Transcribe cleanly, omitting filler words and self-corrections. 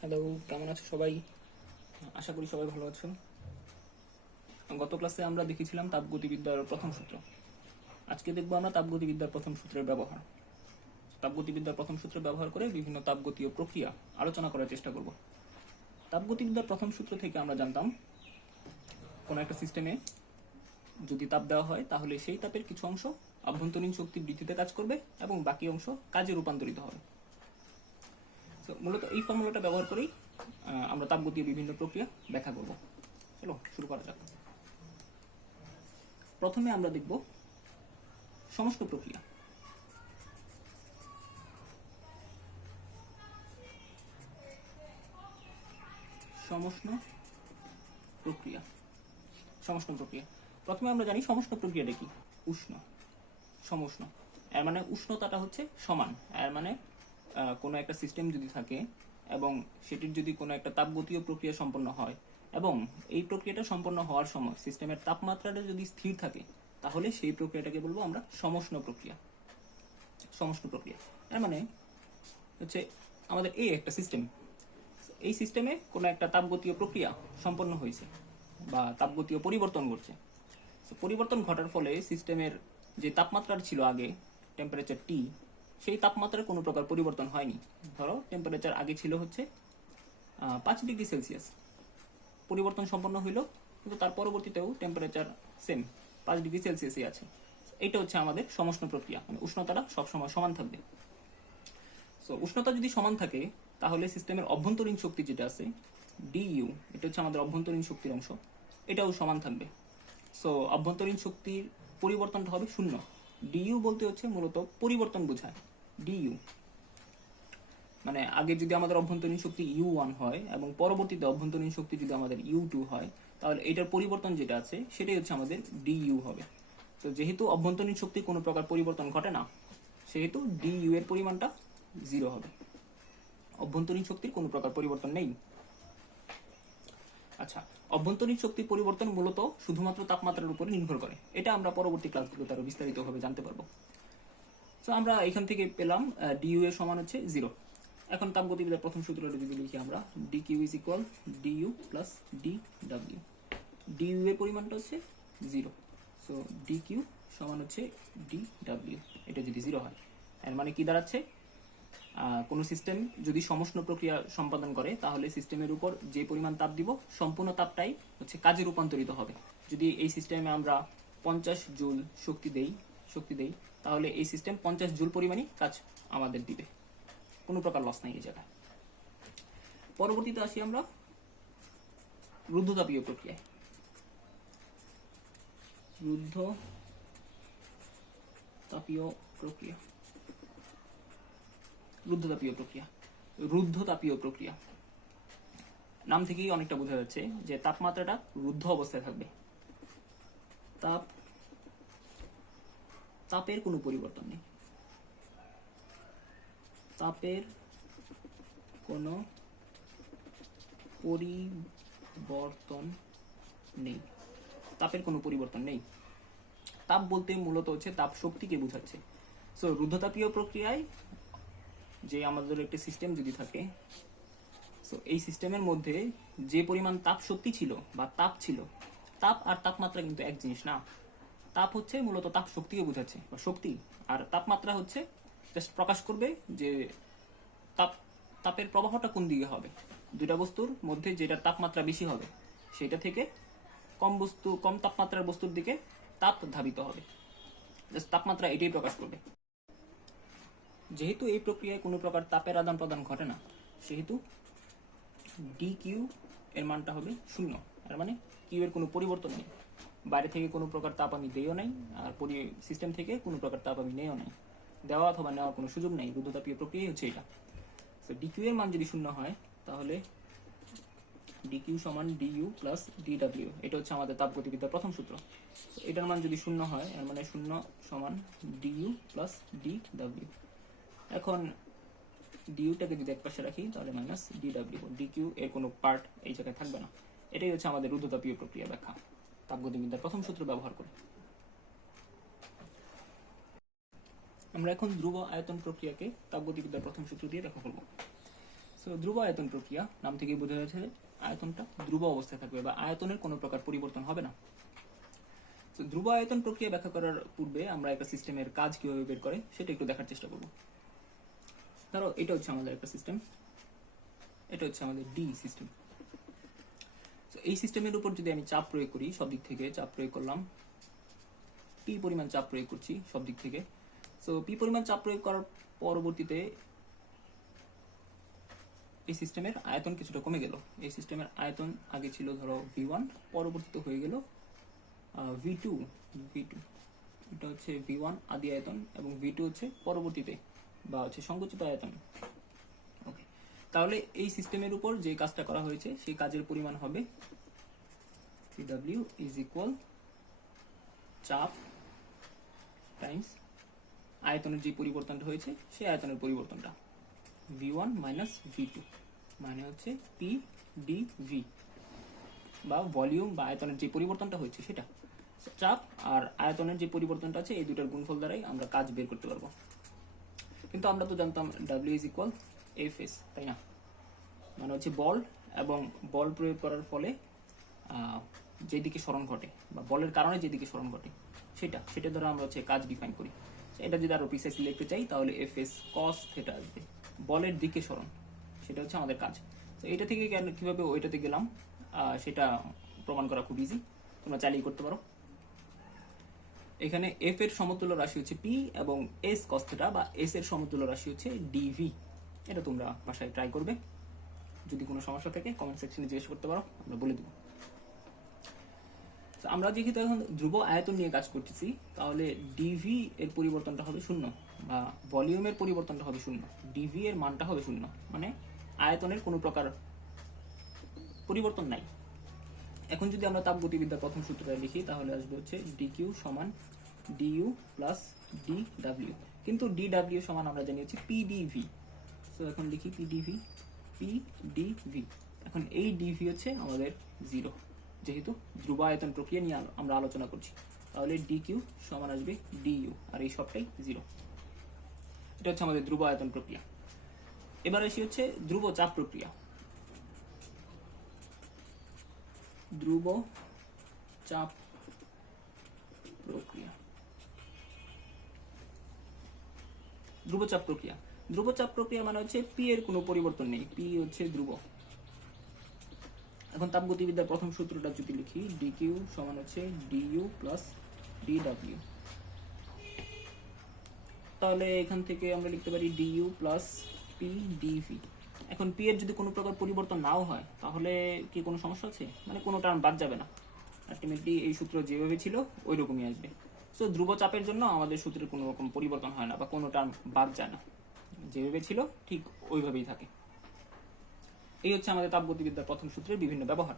Hello, কেমন আছো সবাই? আশা করি সবাই ভালো আছো। গত ক্লাসে আমরা দেখেছিলাম তাপগতিবিদ্যার প্রথম সূত্র। আজকে দেখবো আমরা তাপগতিবিদ্যার প্রথম সূত্রের ব্যবহার। তাপগতিবিদ্যার প্রথম সূত্র ব্যবহার করে বিভিন্ন তাপগতীয় প্রক্রিয়া আলোচনা করার চেষ্টা করব। তাপগতিবিদ্যার প্রথম সূত্র থেকে আমরা জানতাম কোনো একটা সিস্টেমে যদি তাপ দেওয়া হয় তাহলে সেই তাপের কিছু অংশ আভ্যন্তরীণ শক্তি বৃদ্ধিতে কাজ করবে এবং বাকি অংশ কাজে রূপান্তরিত হবে। তো মূলত এই ফর্মুলাটা ব্যবহার করেই আমরা তাপগতীয় বিভিন্ন প্রক্রিয়া ব্যাখ্যা করব। চলো শুরু করা যাক। প্রথমে আমরা দেখব সমষ্ণ প্রক্রিয়া। সমষ্ণ প্রক্রিয়া সমষ্ণ প্রক্রিয়া প্রথমে আমরা জানি সমষ্ণ প্রক্রিয়াটা কি। উষ্ণ সমষ্ণ এর মানে উষ্ণতাটা হচ্ছে সমান। এর মানে কোনো একটা সিস্টেম যদি থাকে এবং সেটির যদি কোনো একটা তাপগতীয় প্রক্রিয়া সম্পন্ন হয় এবং এই প্রক্রিয়াটা সম্পন্ন হওয়ার সময় সিস্টেমের তাপমাত্রাটা যদি স্থির থাকে তাহলে সেই প্রক্রিয়াটাকে বলবো আমরা সমষ্ণ প্রক্রিয়া। সমষ্ণ প্রক্রিয়া এর মানে হচ্ছে আমাদের এই একটা সিস্টেম, এই সিস্টেমে কোনো একটা তাপগতীয় প্রক্রিয়া সম্পন্ন হয়েছে বা তাপগতীয় পরিবর্তন ঘটছে। পরিবর্তন ঘটার ফলে সিস্টেমের যে তাপমাত্রা ছিল আগে টেম্পারেচার টি, সেই তাপমাত্রার কোনো প্রকার পরিবর্তন হয়নি। ধরো টেম্পারেচার আগে ছিল হচ্ছে 5 ডিগ্রি সেলসিয়াস, পরিবর্তন সম্পন্ন হইল কিন্তু তার পরবর্তীতেও টেম্পারেচার সেম 5 ডিগ্রি সেলসিয়াসই আছে। এইটা হচ্ছে আমাদের সমষ্ণ প্রক্রিয়া, মানে উষ্ণতাটা সবসময় সমান থাকবে। সো উষ্ণতা যদি সমান থাকে তাহলে সিস্টেমের অভ্যন্তরীণ শক্তি যেটা আছে ডিইউ, এটা হচ্ছে আমাদের অভ্যন্তরীণ শক্তির অংশ, এটাও সমান থাকবে। সো অভ্যন্তরীণ শক্তির পরিবর্তনটা হবে শূন্য। ডিইউ বলতে হচ্ছে মূলত পরিবর্তন বোঝায়। ডিইউ মানে আগে যদি আমাদের অভ্যন্তরীণ শক্তি U1 হয় এবং পরবর্তীতে অভ্যন্তরীণ শক্তি যদি আমাদের U2 হয় তাহলে এটার পরিবর্তন যেটা আছে সেটাই হচ্ছে আমাদের ডিইউ হবে। তো যেহেতু অভ্যন্তরীণ শক্তির কোনো প্রকার পরিবর্তন ঘটে না সেহেতু ডিইউ এর পরিমাণটা 0 হবে। অভ্যন্তরীণ শক্তির কোনো প্রকার পরিবর্তন নেই। আচ্ছা, অভ্যন্তরীণ শক্তির পরিবর্তন মূলত শুধুমাত্র তাপমাত্রার উপর নির্ভর করে, এটা আমরা পরবর্তী ক্লাসগুলোতে আরো বিস্তারিতভাবে জানতে পারবো। তো আমরা এখান থেকে পেলাম ডিইউ এর সমান হচ্ছে 0। এখন তাপগতিবিদ্যার প্রথম সূত্রটা যদি লিখি আমরা DQ is equal DU plus DW. DU এর পরিমাণটা হচ্ছে 0, সো ডিকিউ সমান হচ্ছে ডিডব্লিউ। এটা যদি 0 হয় এর মানে কি দাঁড়াচ্ছে, কোনো সিস্টেম যদি সমষ্ণ প্রক্রিয়া সম্পাদন করে তাহলে সিস্টেমের উপর যে পরিমাণ তাপ দিব সম্পূর্ণ তাপটাই হচ্ছে কাজে রূপান্তরিত হবে। যদি এই সিস্টেমে আমরা 50 জুল শক্তি দেই তাহলে এই সিস্টেম 50 জুল পরিমাণই কাজ আমাদের দিবে, কোনো প্রকার লস নাই এই জায়গায়। পরবর্তীতে আসি আমরা রুদ্ধতাপীয় প্রক্রিয়ায়। রুদ্ধতাপীয় প্রক্রিয়া রুদ্ধতাপীয় প্রক্রিয়া নাম থেকেই অনেকটা বোঝা যাচ্ছে যে তাপমাত্রাটা রুদ্ধ অবস্থায় থাকবে। তাপের কোনো পরিবর্তন নেই। তাপের কোনো পরিবর্তন নেই। তাপের কোনো পরিবর্তন নেই। তাপ বলতে মূলত হচ্ছে তাপ শক্তিকে বোঝাচ্ছে। সো রুদ্ধতাপীয় প্রক্রিয়ায় যে আমাদের একটা সিস্টেম যদি থাকে, সো এই সিস্টেমের মধ্যে যে পরিমাণ তাপ শক্তি ছিল বা তাপ ছিল, তাপ আর তাপমাত্রা কিন্তু এক জিনিস না। তাপ হচ্ছে মূলত তাপ শক্তিকে বোঝাচ্ছে বা শক্তি, আর তাপমাত্রা হচ্ছে জাস্ট প্রকাশ করবে যে তাপের প্রবাহটা কোন দিকে হবে। দুইটা বস্তুর মধ্যে যেটা তাপমাত্রা বেশি হবে সেটা থেকে কম তাপমাত্রার বস্তুর দিকে তাপ ধাবিত হবে। জাস্ট তাপমাত্রা এটাই প্রকাশ করবে। যেহেতু এই প্রক্রিয়ায় কোনো প্রকার তাপের আদান প্রদান ঘটে না সেহেতু ডি কিউ এর মানটা হবে 0। এর মানে কিউ এর কোনো পরিবর্তন নেই। বাইরে থেকে কোনো প্রকার তাপ আমি দেইও নাই, আর সিস্টেম থেকে কোনো প্রকার তাপ আমি নেও নাই। দেওয়া অথবা নেওয়ার কোনো সুযোগ নেই। রুদ্ধতাপীয় প্রক্রিয়াই হচ্ছে এটা। তো ডিকিউ এর মান যদি 0 হয় তাহলে ডিকিউ সমান ডিইউ প্লাস ডিডব্লিউ। এটা হচ্ছে আমাদের তাপগতিবিদ্যার প্রথম সূত্র। এটার মান যদি 0 হয় এর মানে 0 সমান ডিইউ প্লাস ডিডব্লিউ। এখন ডিইউটাকে যদি এক পাশে রাখি তাহলে মাইনাস ডিডব্লিউ। ডিকিউ এর কোনো পার্ট এই জায়গায় থাকবে না। এটাই হচ্ছে আমাদের রুদ্ধতাপীয় প্রক্রিয়া ব্যাখ্যা তাপগতিবিদ্যার প্রথম সূত্র ব্যবহার করে। আমরা এখন ধ্রুব আয়তন প্রক্রিয়াকে তাপগতিবিদ্যার প্রথম সূত্র দিয়ে ব্যাখ্যা করব। সো সো ধ্রুব আয়তন প্রক্রিয়া নাম থেকেই বোঝা যাচ্ছে যে আয়তনটা ধ্রুব অবস্থায় থাকবে বা আয়তনের কোনো প্রকার পরিবর্তন হবে না। তো ধ্রুব আয়তন প্রক্রিয়া ব্যাখ্যা করার পূর্বে আমরা একটা সিস্টেমের কাজ কিভাবে বের করে সেটা একটু দেখার চেষ্টা করব। ধরো এটা হচ্ছে আমাদের একটা সিস্টেম, এটা হচ্ছে আমাদের ডি সিস্টেম। তো এই সিস্টেমের উপর যদি আমি চাপ প্রয়োগ করি, সব দিক থেকে চাপ প্রয়োগ করলাম, পি পরিমাণ চাপ প্রয়োগ করছি সব দিক থেকে। সো পি পরিমাণ চাপ প্রয়োগ করার পরবর্তীতে এই সিস্টেমের আয়তন কিছুটা কমে গেল। এই সিস্টেমের আয়তন আগে ছিল ধরো V1, পরবর্তীতে হয়ে গেল V2। এটা হচ্ছে V1 আদি আয়তন এবং V2 হচ্ছে পরবর্তীতে বা হচ্ছে সংকুচিত আয়তন। ওকে, তাহলে এই সিস্টেমের উপর যে কাজটা করা হয়েছে সেই কাজের পরিমাণ হবে Cw ইজ ইকুয়াল চাপ টাইমস আয়তনের যে পরিবর্তনটা হয়েছে সেই আয়তনের পরিবর্তনটা, V1 মাইনাস V2 মানে হচ্ছে পি ডি ভি, বা ভলিউম বা আয়তনের যে পরিবর্তনটা হয়েছে সেটা। চাপ আর আয়তনের যে পরিবর্তনটা আছে এই দুটার গুণফল দ্বারাই আমরা কাজ বের করতে পারবো। কিন্তু আমরা তো জানতাম W ইজ ইকুয়াল Fs, তাই না? মানে হচ্ছে বল এবং বল প্রয়োগ করার ফলে যেদিকে সরণ ঘটে বা বলের কারণে যেদিকে সরণ ঘটে সেটা দ্বারা আমরা হচ্ছে কাজ ডিফাইন করি। এটা যদি আরো প্রিসাইসলি লিখতে চাই তাহলে Fs cos থিটা আসবে, বলের দিকে সরণ, সেটা হচ্ছে আমাদের কাজ। তো এটা থেকে কিভাবে ওইটাতে গেলাম সেটা প্রমাণ করা খুব ইজি, তোমরা চালিয়ে করতে পারো। এখানে এফ এর সমতুল্য রাশি হচ্ছে পি এবং এস cos থিটা বা এস এর সমতুল্য রাশি হচ্ছে ডিভি। এটা তোমরা বাসায় ট্রাই করবে, যদি কোনো সমস্যা থাকে কমেন্ট সেকশনে জিজ্ঞেস করতে পারো, আমরা বলে দেবো। আমরা যেহেতু এখন ধ্রুব আয়তন নিয়ে কাজ করতেছি তাহলে ডিভি এর পরিবর্তনটা হবে শূন্য বা ভলিউমের পরিবর্তনটা হবে শূন্য, ডিভি এর মানটা হবে শূন্য, মানে আয়তনের কোনো প্রকার পরিবর্তন নাই। এখন যদি আমরা তাপগতিবিদ্যার প্রথম সূত্রটা লিখি তাহলে আসবে হচ্ছে ডিকিউ সমান ডিইউ প্লাস ডিডব্লিউ, কিন্তু ডিডব্লিউ সমান আমরা জানি হচ্ছে পিডিভি। সো এখন লিখি পিডিভি। এখন এই ডিভি হচ্ছে আমাদের জিরো, যেহেতু ধ্রুব আয়তন প্রক্রিয়া নিয়ে আমরা আলোচনা করছি, তাহলে ডিকিউ সমান আসবে ডিইউ আর এই সবটাই জিরো। এটা হচ্ছে আমাদের ধ্রুব আয়তন প্রক্রিয়া। এবার আসি হচ্ছে ধ্রুব চাপ প্রক্রিয়া। ধ্রুব চাপ প্রক্রিয়া, ধ্রুব চাপ প্রক্রিয়া মানে হচ্ছে পি এর কোনো পরিবর্তন নেই, পি হচ্ছে ধ্রুব। এখন তাপগতিবিদ্যার প্রথম সূত্রটা যদি লিখি ডিকিউ সমান হচ্ছে ডিইউ প্লাস ডিডব্লিউ, তাহলে এখান থেকে আমরা লিখতে পারি ডিইউ প্লাস পি ডিভি। এখন পি এর যদি কোনো প্রকার পরিবর্তন নাও হয় তাহলে কি কোনো সমস্যা আছে? মানে কোনো টার্ম বাদ যাবে না, আলটিমেটলি এই সূত্র যেভাবে ছিল ওই রকমই আসবে। সো ধ্রুব চাপের জন্য আমাদের সূত্রের কোনো রকম পরিবর্তন হয় না বা কোনো টার্ম বাদ যায় না, যেভাবে ছিল ঠিক ওইভাবেই থাকে। এই হচ্ছে আমাদের তাপগতিবিদ্যার প্রথম সূত্রের বিভিন্ন ব্যবহার।